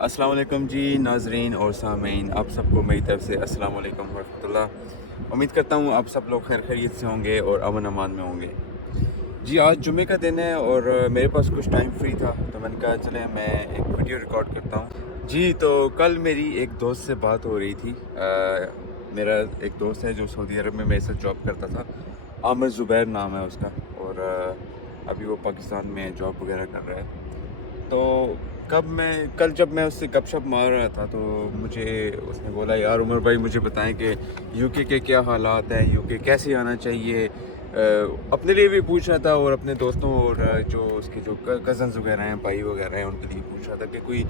السلام علیکم جی ناظرین اور سامعین، آپ سب کو میری طرف سے السلام علیکم ورحمۃ اللہ۔ امید کرتا ہوں آپ سب لوگ خیر خیریت سے ہوں گے اور امن امان میں ہوں گے۔ جی آج جمعے کا دن ہے اور میرے پاس کچھ ٹائم فری تھا تو میں نے کہا چلیں میں ایک ویڈیو ریکارڈ کرتا ہوں۔ جی تو کل میری ایک دوست سے بات ہو رہی تھی۔ میرا ایک دوست ہے جو سعودی عرب میں میرے ساتھ جاب کرتا تھا، عامر زبیر نام ہے اس کا، اور ابھی وہ پاکستان میں جاب وغیرہ کر رہا ہے۔ تو کل جب میں اس سے گپ شپ مار رہا تھا تو مجھے اس نے بولا یار عمر بھائی مجھے بتائیں کہ یو کے کیا حالات ہیں، یو کے کیسے آنا چاہیے۔ اپنے لیے بھی پوچھ رہا تھا اور اپنے دوستوں اور جو اس کے جو کزنز وغیرہ ہیں، بھائی وغیرہ ہیں، ان کے لیے پوچھ رہا تھا کہ کوئی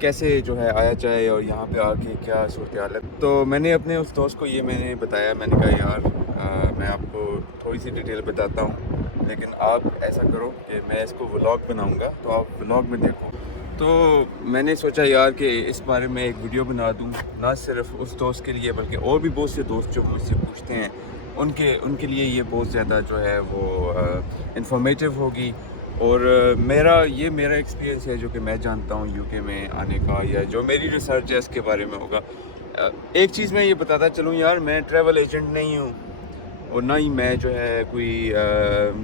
کیسے جو ہے آیا جائے اور یہاں پہ آ کے کیا صورتحال ہے۔ تو میں نے اپنے اس دوست کو یہ میں نے بتایا، میں نے کہا یار میں آپ کو تھوڑی سی ڈیٹیل بتاتا ہوں، لیکن آپ ایسا کرو کہ میں اس کو ولاگ بناؤں گا تو آپ ولاگ میں دیکھو۔ تو میں نے سوچا یار کہ اس بارے میں ایک ویڈیو بنا دوں، نہ صرف اس دوست کے لیے بلکہ اور بھی بہت سے دوست جو مجھ سے پوچھتے ہیں ان کے لیے یہ بہت زیادہ جو ہے وہ انفارمیٹیو ہوگی۔ اور میرا ایکسپیرینس ہے جو کہ میں جانتا ہوں یو کے میں آنے کا، یا جو میری ریسرچ ہے اس کے بارے میں ہوگا۔ ایک چیز میں یہ بتاتا چلوں یار، میں ٹریول ایجنٹ نہیں ہوں اور نہ ہی میں جو ہے کوئی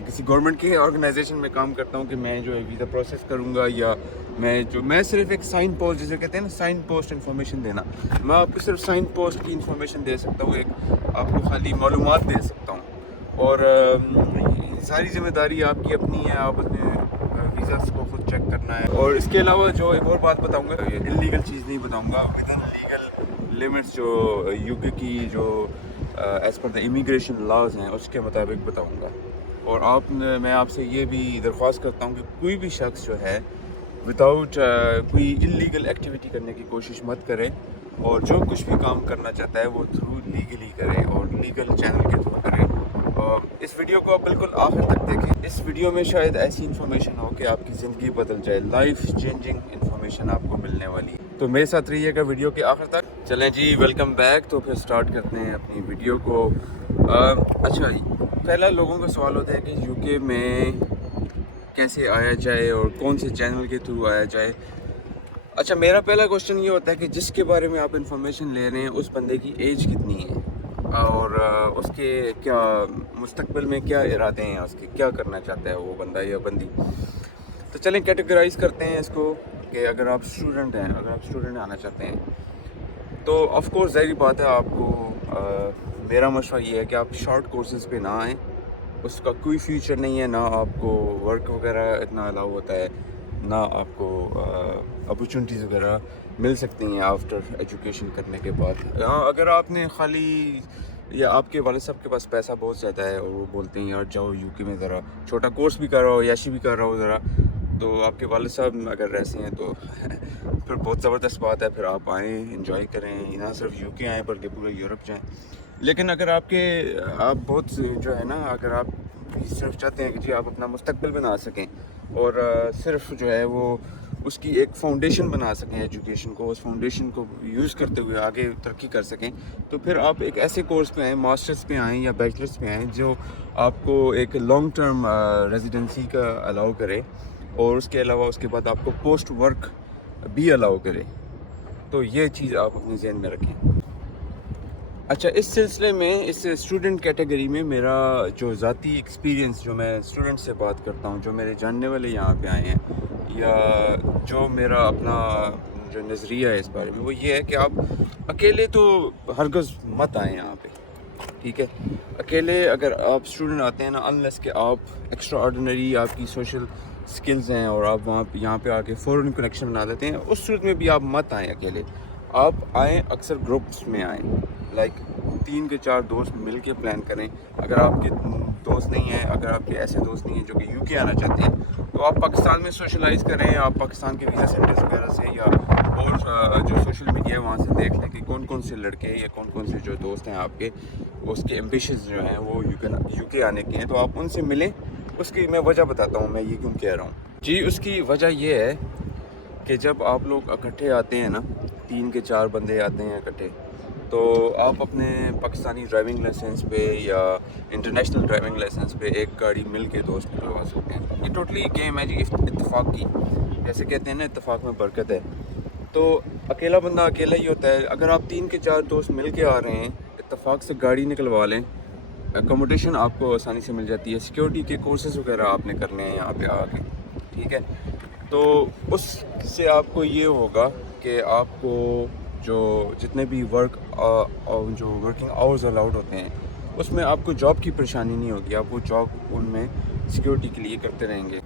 کسی گورنمنٹ کی آرگنائزیشن میں کام کرتا ہوں کہ میں جو ہے ویزا پروسیس کروں گا، یا میں صرف ایک سائن پوسٹ جسے کہتے ہیں نا، سائن پوسٹ انفارمیشن دینا۔ میں آپ کو صرف سائن پوسٹ کی انفارمیشن دے سکتا ہوں، ایک آپ کو خالی معلومات دے سکتا ہوں، اور ساری ذمہ داری آپ کی اپنی ہے، آپ اپنے ویزاز کو خود چیک کرنا ہے۔ اور اس کے علاوہ جو ایک اور بات بتاؤں گا، انلیگل چیز نہیں بتاؤں گا، ود ان لیگل لمٹس جو یو کے کی جو ایز پر دا امیگریشن لاز ہیں اس کے مطابق بتاؤں گا۔ اور میں آپ سے یہ بھی درخواست کرتا ہوں کہ کوئی بھی شخص جو ہے وداؤٹ کوئی انلیگل ایکٹیویٹی کرنے کی کوشش مت کرے، اور جو کچھ بھی کام کرنا چاہتا ہے وہ تھرو لیگلی کرے اور لیگل چینل کے تھرو کرے۔ اور اس ویڈیو کو آپ بالکل آخر تک دیکھیں، اس ویڈیو میں شاید ایسی انفارمیشن ہو کہ آپ کی زندگی بدل جائے، لائف چینجنگ انفارمیشن آپ کو ملنے والی ہے۔ تو میرے ساتھ رہیے گا ویڈیو کے آخر تک۔ چلیں جی ویلکم بیک، تو پھر سٹارٹ کرتے ہیں اپنی ویڈیو کو۔ اچھا پہلا لوگوں کا سوال ہوتا ہے کہ یو کے میں کیسے آیا جائے اور کون سے چینل کے تھرو آیا جائے۔ اچھا میرا پہلا کوشچن یہ ہوتا ہے کہ جس کے بارے میں آپ انفارمیشن لے رہے ہیں اس بندے کی ایج کتنی ہے، اور اس کے کیا مستقبل میں کیا ارادے ہیں، اس کے کیا کرنا چاہتا ہے وہ بندہ یا بندی۔ تو چلیں کیٹیگرائز کرتے ہیں اس کو کہ اگر آپ اسٹوڈنٹ ہیں، اگر آپ اسٹوڈنٹ آنا چاہتے ہیں تو آف کورس ظاہری بات ہے آپ کو میرا مشورہ یہ ہے کہ آپ شارٹ کورسز پہ نہ آئیں، اس کا کوئی فیوچر نہیں ہے، نہ آپ کو ورک وغیرہ اتنا الاؤ ہوتا ہے، نہ آپ کو اپرچونیٹیز وغیرہ مل سکتی ہیں آفٹر ایجوکیشن کرنے کے بعد۔ ہاں اگر آپ نے خالی یا آپ کے والد صاحب کے پاس پیسہ بہت زیادہ ہے اور وہ بولتے ہیں یار جاؤ یو کے میں ذرا چھوٹا کورس بھی کر رہا ہو، یاشی بھی کر رہا ہو ذرا، تو آپ کے والد صاحب اگر ایسے ہیں تو پھر بہت زبردست بات ہے، پھر آپ آئیں انجوائے کریں، نہ صرف یو کے آئیں بلکہ پورے یورپ جائیں۔ لیکن اگر آپ بہت جو ہے نا، اگر آپ صرف چاہتے ہیں کہ جی آپ اپنا مستقبل بنا سکیں اور صرف جو ہے وہ اس کی ایک فاؤنڈیشن بنا سکیں ایجوکیشن کو، اس فاؤنڈیشن کو یوز کرتے ہوئے آگے ترقی کر سکیں، تو پھر آپ ایک ایسے کورس پہ آئیں، ماسٹرز پہ آئیں یا بیچلرز پہ آئیں جو آپ کو ایک لانگ ٹرم ریزیڈنسی کا الاؤ کرے، اور اس کے علاوہ اس کے بعد آپ کو پوسٹ ورک بھی الاؤ کرے۔ تو یہ چیز آپ اپنے ذہن میں رکھیں۔ اچھا اس سلسلے میں، اس اسٹوڈنٹ کیٹیگری میں میرا جو ذاتی ایکسپیرینس، جو میں اسٹوڈنٹ سے بات کرتا ہوں، جو میرے جاننے والے یہاں پہ آئے ہیں، یا جو میرا اپنا جو نظریہ ہے اس بارے میں، وہ یہ ہے کہ آپ اکیلے تو ہرگز مت آئیں یہاں پہ، ٹھیک ہے؟ اکیلے اگر آپ اسٹوڈنٹ آتے ہیں نا، انلیس کہ آپ ایکسٹرا آرڈینری آپ کی سوشل سکلز ہیں اور آپ یہاں پہ آ کے فوراً کنیکشن بنا دیتے ہیں، اس صورت میں بھی آپ مت آئیں اکیلے، آپ آئیں اکثر گروپس میں آئیں، لائک 3 کے 4 دوست مل کے پلان کریں۔ اگر آپ کے دوست نہیں ہیں، اگر آپ کے ایسے دوست نہیں ہیں جو کہ یو کے آنا چاہتے ہیں، تو آپ پاکستان میں سوشلائز کریں، آپ پاکستان کے ویزا سینٹرز وغیرہ سے یا اور جو سوشل میڈیا ہے وہاں سے دیکھ لیں کہ کون کون سے لڑکے یا کون سے جو دوست ہیں آپ کے، اس کے ایمبیشنز جو ہیں وہ یو کے آنے کے ہیں، تو آپ ان سے ملیں۔ اس کی میں وجہ بتاتا ہوں میں یہ کیوں کہہ رہا ہوں۔ جی اس کی وجہ یہ ہے کہ جب آپ لوگ اکٹھے آتے ہیں نا، 3 کے 4 بندے آتے ہیں اکٹھے، تو آپ اپنے پاکستانی ڈرائیونگ لائسنس پہ یا انٹرنیشنل ڈرائیونگ لائسنس پہ ایک گاڑی مل کے دوست نکلوا سکتے ہیں۔ یہ ٹوٹلی گیم ہے جی اتفاق کی، جیسے کہتے ہیں نا اتفاق میں برکت ہے۔ تو اکیلا بندہ اکیلا ہی ہوتا ہے. اگر آپ 3 کے 4 دوست مل کے آ رہے ہیں, اتفاق سے گاڑی نکلوا لیں, اکوموڈیشن آپ کو آسانی سے مل جاتی ہے. سیکیورٹی کے کورسز وغیرہ آپ نے کرنے ہیں یہاں پہ آ کے, ٹھیک ہے. تو اس سے آپ کو یہ ہوگا کہ آپ کو جو جتنے بھی جو ورکنگ آورز الاؤڈ ہوتے ہیں اس میں آپ کو جاب کی پریشانی نہیں ہوگی. آپ وہ جاب ان میں سیکیورٹی کے لیے کرتے رہیں گے.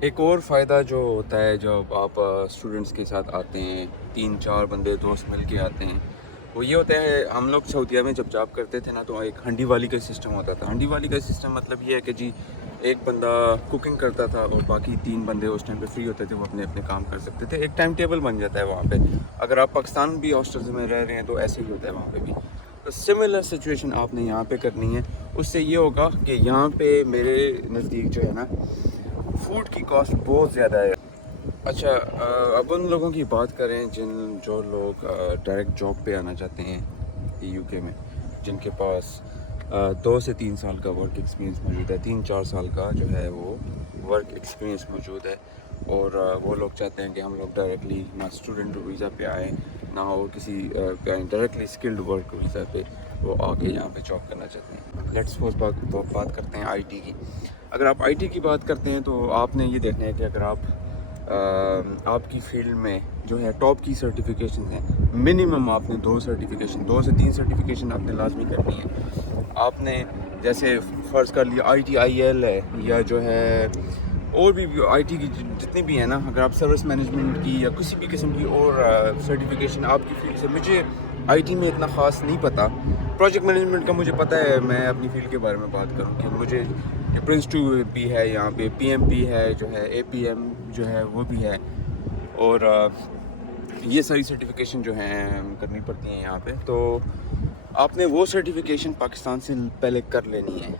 ایک اور فائدہ جو ہوتا ہے جب آپ اسٹوڈنٹس کے ساتھ آتے ہیں, 3-4 بندے دوست مل کے آتے ہیں, وہ یہ ہوتا ہے. ہم لوگ سعودیہ میں جب جاب کرتے تھے نا, تو ایک ہنڈی والی کا سسٹم ہوتا تھا. ہنڈی والی کا سسٹم مطلب یہ ہے کہ جی ایک بندہ کوکنگ کرتا تھا اور باقی 3 بندے اس ٹائم پہ فری ہوتے تھے, وہ اپنے اپنے کام کر سکتے تھے. ایک ٹائم ٹیبل بن جاتا ہے وہاں پہ. اگر آپ پاکستان بھی ہاسٹلز میں رہ رہے ہیں تو ایسے ہی ہوتا ہے وہاں پہ بھی. تو سملر سچویشن آپ نے یہاں پہ کرنی ہے. اس سے یہ ہوگا کہ یہاں پہ میرے نزدیک جو ہے نا, فوڈ کی کاسٹ بہت زیادہ ہے. اچھا, اب ان لوگوں کی بات کریں جو لوگ ڈائریکٹ جاب پہ آنا چاہتے ہیں یو کے میں, جن کے پاس 2 سے 3 سال کا ورک ایکسپیرینس موجود ہے, 3-4 سال کا جو ہے وہ ورک ایکسپیرینس موجود ہے, اور وہ لوگ چاہتے ہیں کہ ہم لوگ ڈائریکٹلی نہ اسٹوڈنٹ ویزا پہ آئیں نہ اور کسی ڈائریکٹلی اسکلڈ ورک ویزا پہ وہ آ کے یہاں پہ جاب کرنا چاہتے ہیں. لیٹس سپوز بات کرتے ہیں آئی ٹی کی. اگر آپ آئی ٹی کی بات کرتے ہیں تو آپ نے یہ دیکھنا ہے کہ اگر آپ کی فیلڈ میں جو ہے ٹاپ کی سرٹیفکیشن ہیں, منیمم آپ نے 2 سے 3 سرٹیفکیشن آپ نے لازمی کرنی ہے. آپ نے جیسے فرض کر لیا آئی ٹی آئی ایل ہے, یا جو ہے اور بھی آئی ٹی کی جتنی بھی ہیں نا, اگر آپ سروس مینجمنٹ کی یا کسی بھی قسم کی اور سرٹیفکیشن آپ کی فیلڈ سے, مجھے آئی ٹی میں اتنا خاص نہیں پتہ. پروجیکٹ مینجمنٹ کا مجھے پتہ ہے. میں اپنی فیلڈ کے بارے میں بات کروں کہ مجھے پرنس 2 بھی ہے یہاں پہ, پی ایم پی ہے, جو ہے اے پی ایم جو ہے وہ بھی ہے, اور یہ ساری سرٹیفکیشن جو ہیں کرنی پڑتی ہیں یہاں پہ. تو آپ نے وہ سرٹیفکیشن پاکستان سے پہلے کر لینی ہے.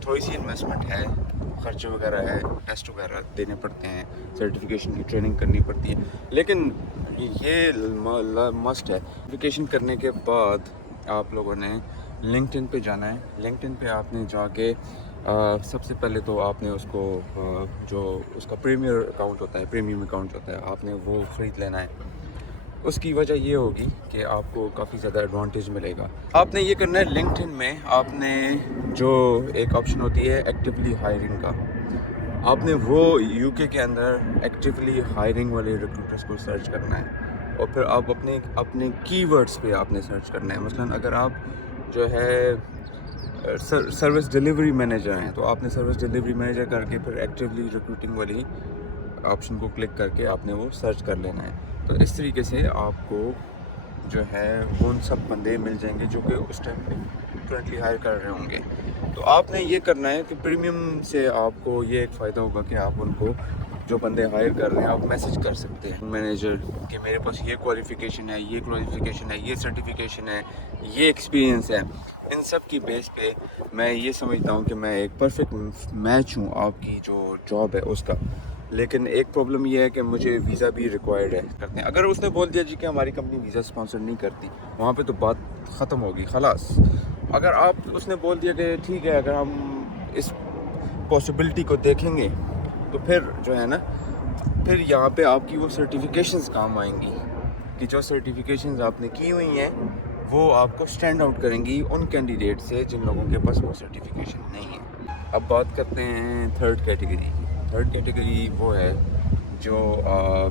تھوڑی سی انویسٹمنٹ ہے, خرچے وغیرہ ہے, ٹیسٹ وغیرہ دینے پڑتے ہیں, سرٹیفکیشن کی ٹریننگ کرنی پڑتی ہے, لیکن یہ مسٹ ہے. سرٹیفکیشن کرنے کے بعد آپ لوگوں نے لنکڈ ان پہ جانا ہے. لنکڈ ان پہ آپ نے جا کے سب سے پہلے تو آپ نے اس کو جو اس کا پریمیم اکاؤنٹ ہوتا ہے آپ نے وہ خرید لینا ہے. اس کی وجہ یہ ہوگی کہ آپ کو کافی زیادہ ایڈوانٹیج ملے گا. آپ نے یہ کرنا ہے, لنکڈ ان میں آپ نے جو ایک آپشن ہوتی ہے ایکٹیولی ہائرنگ کا, آپ نے وہ یو کے اندر ایکٹیولی ہائرنگ والے ریکروٹرس کو سرچ کرنا ہے, اور پھر آپ اپنے کی ورڈز پہ آپ نے سرچ کرنا ہے. مثلاً اگر آپ جو ہے سروس ڈیلیوری مینیجر ہیں تو آپ نے سروس ڈیلیوری مینیجر کر کے پھر ایکٹیولی ریکروٹنگ والی آپشن کو کلک کر کے آپ نے وہ سرچ کر لینا ہے. تو اس طریقے سے آپ کو جو ہے وہ ان سب بندے مل جائیں گے جو کہ اس ٹائم پہ کرنٹلی ہائر کر رہے ہوں گے. تو آپ نے یہ کرنا ہے کہ پریمیم سے آپ کو یہ ایک فائدہ ہوگا کہ آپ ان کو جو بندے ہائر کر رہے ہیں آپ میسج کر سکتے ہیں مینیجر کہ میرے پاس یہ کوالیفیکیشن ہے, یہ کوالیفیکیشن ہے, یہ سرٹیفکیشن ہے, یہ ایکسپیرینس ہے. ان سب کی بیس پہ میں یہ سمجھتا ہوں کہ میں ایک پرفیکٹ میچ ہوں آپ کی جو جاب ہے اس کا. لیکن ایک پرابلم یہ ہے کہ مجھے ویزا بھی ریکوائرڈ ہے کرتے ہیں. اگر اس نے بول دیا جی کہ ہماری کمپنی ویزا اسپانسر نہیں کرتی, وہاں پہ تو بات ختم ہوگی خلاص. اگر اس نے بول دیا کہ ٹھیک ہے اگر ہم اس پاسبلٹی کو دیکھیں گے, تو پھر جو ہے نا پھر یہاں پہ آپ کی وہ سرٹیفکیشنز کام آئیں گی کہ جو سرٹیفکیشنز آپ نے کی ہوئی ہیں وہ آپ کو اسٹینڈ آؤٹ کریں گی ان کینڈیڈیٹ سے جن لوگوں کے پاس وہ سرٹیفکیشن نہیں ہے. اب بات کرتے ہیں تھرڈ کیٹیگری. تھرڈ کیٹیگری وہ ہے جو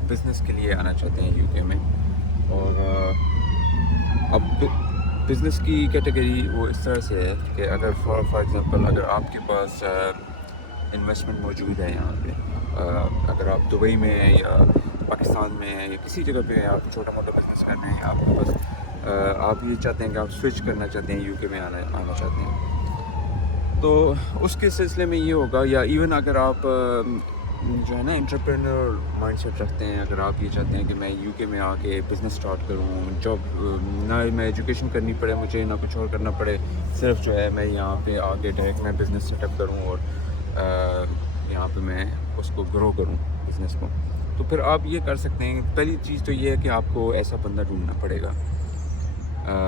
بزنس کے لیے آنا چاہتے ہیں یو کے میں. اور اب بزنس کی کیٹیگری وہ اس طرح سے ہے کہ اگر فار ایگزامپل اگر آپ کے پاس انویسٹمنٹ موجود ہے یہاں پہ, اگر آپ دبئی میں ہیں یا پاکستان میں ہیں یا کسی جگہ پہ آپ چھوٹا موٹا بزنس کر رہے ہیں, آپ کے پاس آپ یہ چاہتے ہیں کہ آپ سوئچ کرنا چاہتے ہیں یو کے میں آنا چاہتے ہیں, تو اس کے سلسلے میں یہ ہوگا. یا ایون اگر آپ جو ہے نا انٹرپرینور مائنڈ سیٹ رکھتے ہیں, اگر آپ یہ چاہتے ہیں کہ میں یو کے میں آ کے بزنس اسٹارٹ کروں, جاب نہ میں ایجوکیشن کرنی پڑے مجھے نہ کچھ اور کرنا پڑے, صرف جو ہے میں یہاں پہ آگے ڈائریکٹ میں بزنس سیٹ اپ کروں اور یہاں پہ میں اس کو گرو کروں بزنس کو, تو پھر آپ یہ کر سکتے ہیں. پہلی چیز تو یہ ہے کہ آپ کو ایسا بندہ ڈھونڈنا پڑے گا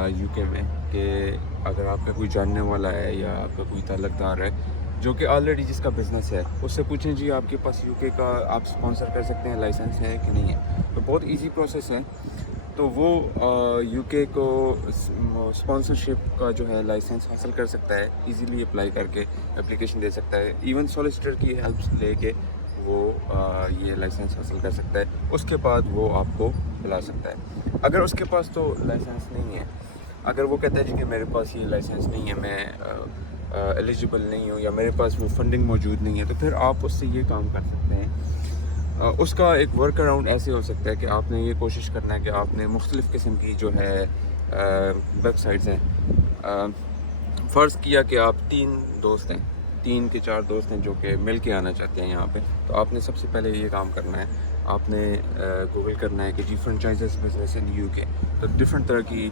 یو کے میں کہ اگر آپ کا کوئی جاننے والا ہے یا آپ کا کوئی تعلق دار ہے جو کہ آلریڈی جس کا بزنس ہے, اس سے پوچھیں جی آپ کے پاس یو کے کا آپ اسپانسر کر سکتے ہیں, لائسنس ہے کہ نہیں ہے. تو بہت ایزی پروسیس ہے. تو وہ یو کے کو اسپانسرشپ کا جو ہے لائسنس حاصل کر سکتا ہے, ایزیلی اپلائی کر کے اپلیکیشن دے سکتا ہے. ایون سولیسیٹر کی ہیلپ لے کے وہ یہ لائسنس حاصل کر سکتا ہے. اس کے بعد وہ آپ کو بلا سکتا ہے. اگر اس کے پاس تو لائسنس نہیں ہے, اگر وہ کہتا ہے جی کہ میرے پاس یہ لائسنس نہیں ہے, میں ایلیجیبل نہیں ہوں, یا میرے پاس وہ فنڈنگ موجود نہیں ہے, تو پھر آپ اس سے یہ کام کر سکتے ہیں. اس کا ایک ورک اراؤنڈ ایسے ہو سکتا ہے کہ آپ نے یہ کوشش کرنا ہے کہ آپ نے مختلف قسم کی جو ہے ویب سائٹس ہیں. فرض کیا کہ آپ 3 دوست ہیں, 3 کے 4 دوست ہیں جو کہ مل کے آنا چاہتے ہیں یہاں پہ. تو آپ نے سب سے پہلے یہ کام کرنا ہے, آپ نے گوگل کرنا ہے کہ جی فرنچائزز بزنس ان یو کے. تو ڈفرینٹ طرح کی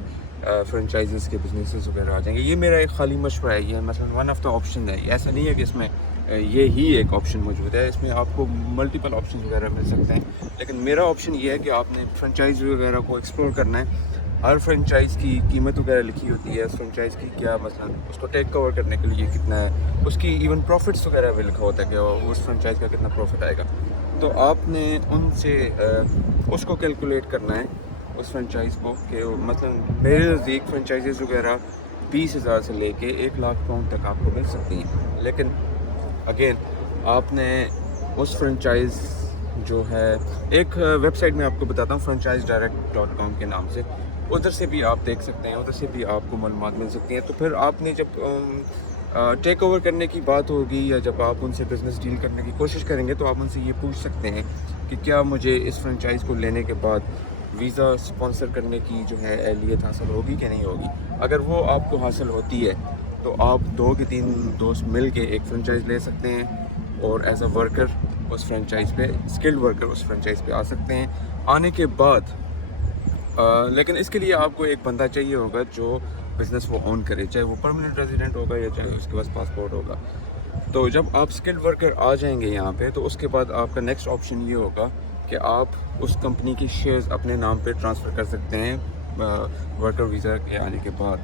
فرنچائزز کے بزنسز وغیرہ آ جائیں گے. یہ میرا ایک خالی مشورہ ہے, یہ مثلاً ون آف دا آپشن ہے. ایسا نہیں ہے کہ اس میں یہ ہی ایک آپشن موجود ہے, اس میں آپ کو ملٹیپل آپشن وغیرہ مل سکتے ہیں. لیکن میرا آپشن یہ ہے کہ آپ نے فرنچائز وغیرہ کو ایکسپلور کرنا ہے. ہر فرنچائز کی قیمت وغیرہ لکھی ہوتی ہے, اس فرنچائز کی کیا مثلاً اس کو ٹیک کور کرنے کے لیے کتنا ہے, اس کی ایون پروفٹس وغیرہ بھی لکھا ہوتا ہے کہ اس فرنچائز کا کتنا پروفٹ آئے گا. تو آپ نے ان سے اس کو کیلکولیٹ کرنا ہے, اس فرنچائز کو, کہ مثلاً میرے نزدیک فرنچائزز وغیرہ 20,000 سے لے کے 1,00,000 پاؤنڈ تک آپ کو مل سکتی ہیں. لیکن اگین آپ نے اس فرنچائز جو ہے, ایک ویب سائٹ میں آپ کو بتاتا ہوں, franchisedirect.com کے نام سے, ادھر سے بھی آپ دیکھ سکتے ہیں, ادھر سے بھی آپ کو معلومات مل سکتی ہیں. تو پھر آپ نے جب ٹیک اوور کرنے کی بات ہوگی, یا جب آپ ان سے بزنس ڈیل کرنے کی کوشش کریں گے, تو آپ ان سے یہ پوچھ سکتے ہیں کہ کیا مجھے اس فرنچائز کو لینے کے بعد ویزا اسپانسر کرنے کی جو ہے اہلیت حاصل ہوگی کہ نہیں ہوگی. اگر وہ آپ کو حاصل ہوتی ہے تو آپ 2 کے 3 دوست مل کے ایک فرنچائز لے سکتے ہیں, اور ایز اے ورکر اس فرنچائز پہ, اسکلڈ ورکر اس فرنچائز پہ آ سکتے ہیں. آنے کے بعد لیکن اس کے لیے آپ کو ایک بندہ چاہیے ہوگا جو بزنس وہ اون کرے, چاہے وہ پرماننٹ ریزیڈنٹ ہوگا یا چاہے اس کے پاس پاسپورٹ ہوگا. تو جب آپ اسکلڈ ورکر آ جائیں گے یہاں پہ, تو اس کے بعد آپ کا نیکسٹ آپشن یہ ہوگا کہ آپ اس کمپنی کی شیئرز اپنے نام پہ ٹرانسفر کر سکتے ہیں ورکر ویزا کے آنے کے بعد.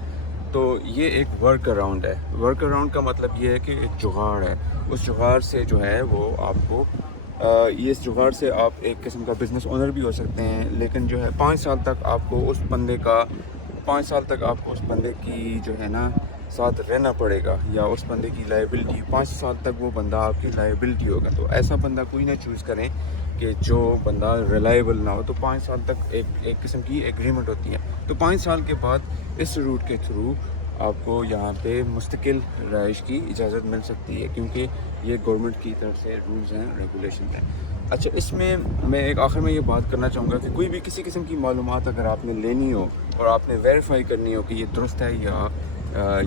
تو یہ ایک ورک اراؤنڈ ہے. ورک اراؤنڈ کا مطلب یہ ہے کہ ایک جگاڑ ہے, اس جگاڑ سے جو ہے وہ آپ کو اس جگاڑ سے آپ ایک قسم کا بزنس اونر بھی ہو سکتے ہیں. لیکن جو ہے 5 سال تک آپ کو اس بندے کا 5 سال تک آپ کو اس بندے کی جو ہے نا ساتھ رہنا پڑے گا, یا اس بندے کی لائبلٹی 5 سال تک وہ بندہ آپ کی لائبلٹی ہوگا. تو ایسا بندہ کوئی نہ چوز کریں کہ جو بندہ ریلائبل نہ ہو. تو 5 سال تک ایک قسم کی ایگریمنٹ ہوتی ہے. تو 5 سال کے بعد اس روٹ کے تھرو آپ کو یہاں پہ مستقل رہائش کی اجازت مل سکتی ہے, کیونکہ یہ گورنمنٹ کی طرف سے رولز ہیں, ریگولیشن ہیں. اچھا, اس میں میں ایک آخر میں یہ بات کرنا چاہوں گا کہ کوئی بھی کسی قسم کی معلومات اگر آپ نے لینی ہو اور آپ نے ویریفائی کرنی ہو کہ یہ درست ہے یا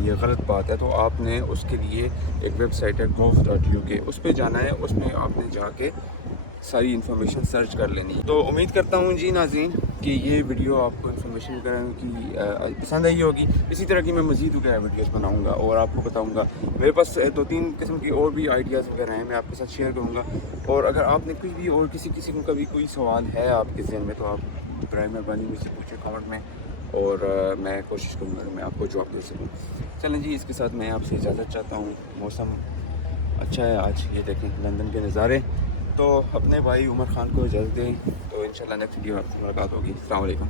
یہ غلط بات ہے, تو آپ نے اس کے لیے ایک ویب سائٹ ہے gov.uk, اس پہ جانا ہے. اس میں آپ نے جا کے ساری انفارمیشن سرچ کر لینی ہے. تو امید کرتا ہوں جی ناظرین کہ یہ ویڈیو آپ کو انفارمیشن کی پسند آئی ہوگی. اسی طرح کی میں مزید وغیرہ ویڈیوز بناؤں گا اور آپ کو بتاؤں گا. میرے پاس 2-3 قسم کی اور بھی آئیڈیاز وغیرہ ہیں, میں آپ کے ساتھ شیئر کروں گا. اور اگر آپ نے کوئی بھی اور کسی قسم کا بھی کوئی سوال ہے آپ کے ذہن میں, تو آپ برائے مہربانی مجھ سے پوچھیں کامنٹ میں, اور میں کوشش کروں گا میں آپ کو جواب دے سکوں. چلیں جی, اس کے ساتھ میں آپ سے اجازت چاہتا ہوں. موسم اچھا ہے آج, یہ دیکھیں لندن کے نظارے. تو اپنے بھائی عمر خان کو اجازت دیں, تو انشاءاللہ نیکسٹ ویڈیو آپ سے ملاقات ہوگی. السلام علیکم.